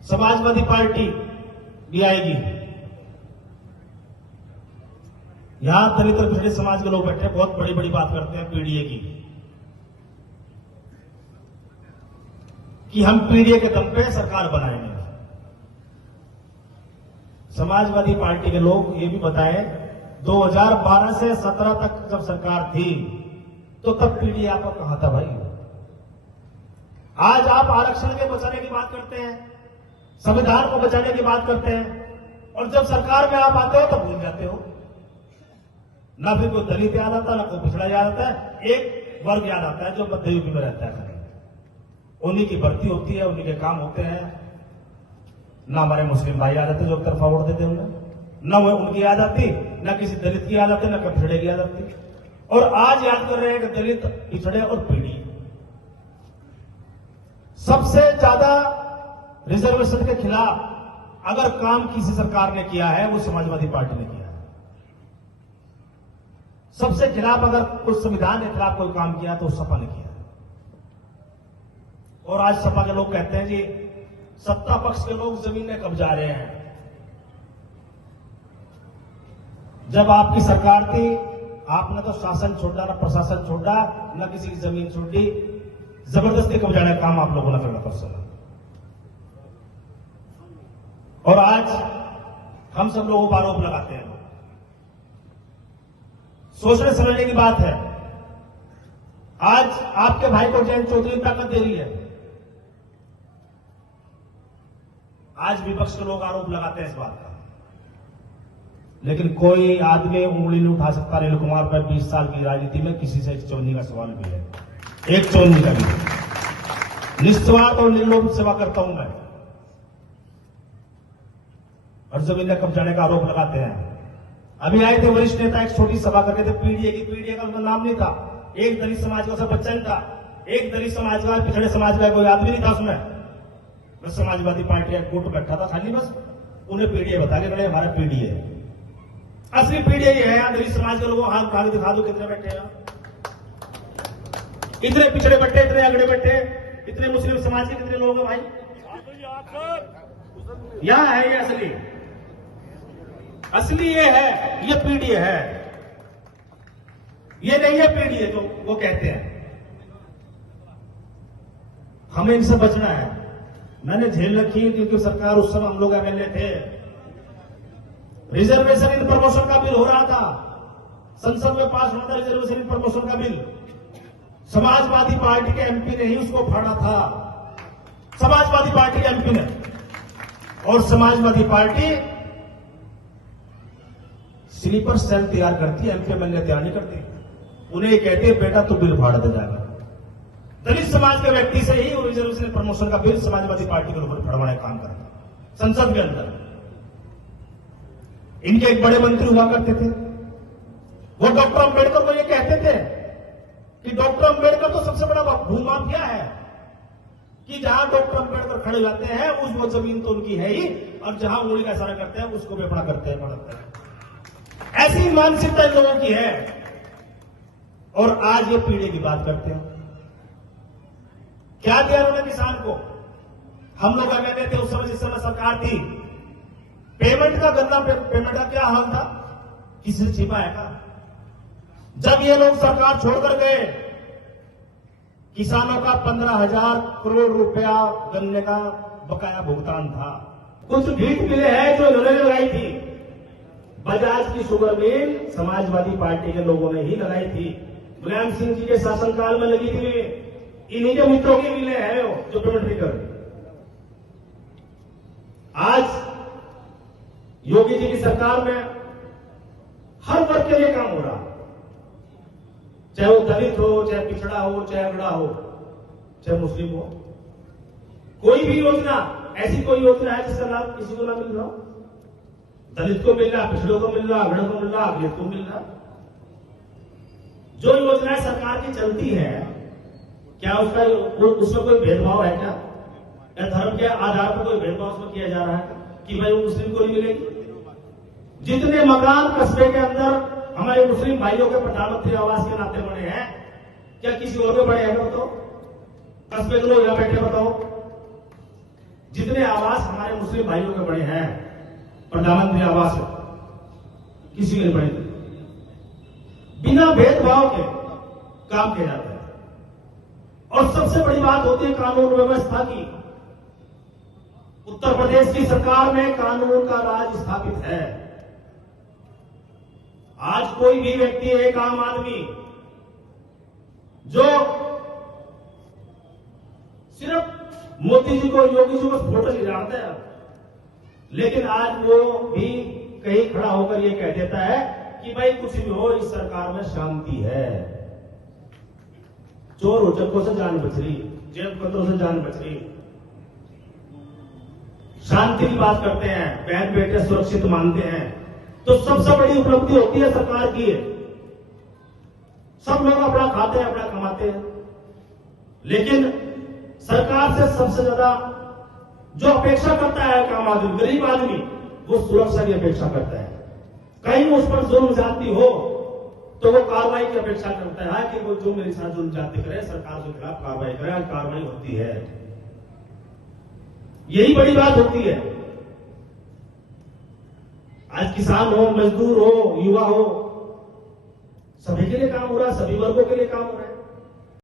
Samajwadi party भी आएगी। यहां दलित और पिछड़े समाज के लोग बैठे बहुत बड़ी बड़ी बात करते हैं पीडीए की, कि हम पीडीए के दम पे सरकार बनाएंगे। समाजवादी पार्टी के लोग ये भी बताएं, 2012 से 17 तक जब सरकार थी तो तब पीडीए आपका कहां था भाई? आज आप आरक्षण के बचाने की बात करते हैं, संविधान को बचाने की बात करते हैं, और जब सरकार में आप आते हो तो भूल जाते हो। ना फिर कोई दलित याद आता, ना कोई पिछड़ा याद आता है, एक वर्ग याद आता है जो मध्य यूपी में रहता है। उन्हीं की भर्ती होती है, उन्हीं के काम होते हैं। ना हमारे मुस्लिम भाई याद आते जो एक तरफा वोट देते उन्हें, न वो उनकी याद आती, न किसी दलित की याद आती, न पिछड़े की याद आती। और आज याद कर रहे हैं कि दलित, पिछड़े और पीढ़ी। सबसे ज्यादा रिजर्वेशन के खिलाफ अगर काम किसी सरकार ने किया है वो समाजवादी पार्टी ने किया है। सबसे खिलाफ अगर कुछ संविधान के खिलाफ कोई काम किया तो सपा ने किया है। और आज सपा के लोग कहते हैं जी सत्ता पक्ष के लोग जमीनें कब्जा रहे हैं। जब आपकी सरकार थी आपने तो शासन छोड़ा, ना प्रशासन छोड़ा, न किसी की जमीन छोड़ी, जबरदस्ती कब्जाने का काम आप लोगों ने करना था उस समय। और आज हम सब लोगों पर आरोप लगाते हैं। सोचने समझने की बात है। आज आपके भाई को जयंत चौधरी ताकत दे रही है। आज विपक्ष के लोग आरोप लगाते हैं इस बात का, लेकिन कोई आदमी उंगली नहीं उठा सकता अनिल कुमार पर 20 साल की राजनीति में किसी से एक चौनी का सवाल भी है, एक चौनी का भी। निस्वार्थ और निर्लोभ सेवा करता हूं मैं, और जमीन कब्जाने का आरोप लगाते हैं। अभी आए थे वरिष्ठ नेता, एक छोटी सभा करके थे पीडीए की। पीडीए का उनका नाम नहीं था, एक दलित समाज का सब बच्चा नहीं था, एक दलित समाज का, पिछड़े समाज का कोई आदमी नहीं था उसमें। बस समाजवादी पार्टी का कोर्ट बैठा था खाली, बस उन्हें पीडीए बता के बड़े हमारा पीडीए है। असली पीडीए ये है। दलित समाज के लोगों हाथ उठा के दिखा दो कितने बैठे हैं, इतने पिछड़े बैठे, इतने अगड़े बैठे, इतने मुस्लिम समाज के कितने लोग हैं भाई? यह है ये असली, असली ये है, ये पीडीए है, ये नहीं है पीडीए जो वो कहते हैं। हमें इनसे बचना है। मैंने झेल रखी क्योंकि सरकार उस समय हम लोग एमएलए थे। रिजर्वेशन इन प्रमोशन का बिल हो रहा था, संसद में पास होना था रिजर्वेशन इन प्रमोशन का बिल। समाजवादी पार्टी के एमपी ने ही उसको फाड़ा था, समाजवादी पार्टी के एमपी ने। और समाजवादी पार्टी स्लीपर सेल तैयार करती है, एमपी एमएलए तैयार नहीं करती। उन्हें कहते हैं बेटा तू बिल फाड़ दे जाएगा। दलित समाज के व्यक्ति से ही रिजर्वेशन प्रमोशन का बिल समाजवादी पार्टी के ऊपर फड़वाने का काम करता संसद के अंदर। इनके एक बड़े मंत्री हुआ करते थे, वो डॉक्टर अंबेडकर को ये कहते थे कि डॉक्टर अंबेडकर तो सबसे बड़ा भूमाफिया है, कि जहां डॉक्टर अंबेडकर खड़े जाते हैं उस वो जमीन तो उनकी है ही, और जहां उंगली का इशारा करते हैं उसको बेपड़ा करते हैं, बढ़ते हैं। ऐसी मानसिकता इन लोगों की है। और आज ये पीढ़ी की बात करते हैं। क्या दिया उन्होंने किसान को? हम लोग कहते थे उस समय जिस समय सरकार थी, पेमेंट का गंदा पेमेंट का क्या हाल था, किसी से छिपा है का? जब ये लोग सरकार छोड़कर गए, किसानों का 15,000 करोड़ रुपया गन्ने का बकाया भुगतान था। कुछ भीख मिले हैं जो इन्होंने लगाई थी। बजाज की शुगर मिल समाजवादी पार्टी के लोगों ने ही लगाई थी। मुलायम सिंह जी के शासनकाल में लगी थी। इन्हीं के मित्रों की मिले हैं जो पेमेंट नहीं कर। आज योगी जी की सरकार में हर वर्ग के लिए काम हो रहा, चाहे वो दलित हो, चाहे पिछड़ा हो, चाहे अगड़ा हो, चाहे मुस्लिम हो। कोई भी योजना, ऐसी कोई योजना है जिसका लाभ किसी को ना मिल रहा हो? दलित को मिल रहा, पिछड़ों को मिल रहा, अगड़ों को मिल रहा, अगले को मिल रहा। जो योजनाएं सरकार की चलती है, क्या उसमें कोई भेदभाव है क्या? या धर्म के आधार पर कोई भेदभाव उसमें किया जा रहा है कि भाई वो मुस्लिम को नहीं मिलेगी? जितने मकान कस्बे के अंदर हमारे मुस्लिम भाइयों के प्रधानमंत्री आवास के नाते बने हैं, क्या किसी और में बड़े हैं? बताओ, कस्बे के लोग यहां बैठे बताओ। जितने आवास हमारे मुस्लिम भाइयों के बड़े हैं, प्रधानमंत्री आवास किसी के बड़े नहीं, बिना भेदभाव के काम किया जाता है। और सबसे बड़ी बात होती है कानून व्यवस्था की। उत्तर प्रदेश की सरकार में कानून का राज स्थापित है। आज कोई भी व्यक्ति, एक आम आदमी जो सिर्फ मोदी जी को, योगी जी को फोटो ले जाता है, लेकिन आज वो भी कहीं खड़ा होकर ये कह देता है कि भाई कुछ भी हो, इस सरकार में शांति है। चोर उचक्कों से जान बच रही, जेब कतरों से जान बच रही, शांति की बात करते हैं, बहन बेटे सुरक्षित मानते हैं। तो सबसे बड़ी उपलब्धि होती है सरकार की। सब लोग अपना खाते हैं, अपना कमाते हैं, लेकिन सरकार से सबसे ज्यादा जो अपेक्षा करता है आम आदमी, गरीब आदमी, वो सुरक्षा की अपेक्षा करता है। कहीं उस पर जुल्म जाती हो तो वो कार्रवाई की अपेक्षा करता है कि वो जो मेरे साथ जुल्म जाती करे, सरकार के खिलाफ कार्रवाई करे। आज कार्रवाई होती है, यही बड़ी बात होती है। आज किसान हो, मजदूर हो, युवा हो, सभी के लिए काम हो रहा है, सभी वर्गों के लिए काम हो रहा है।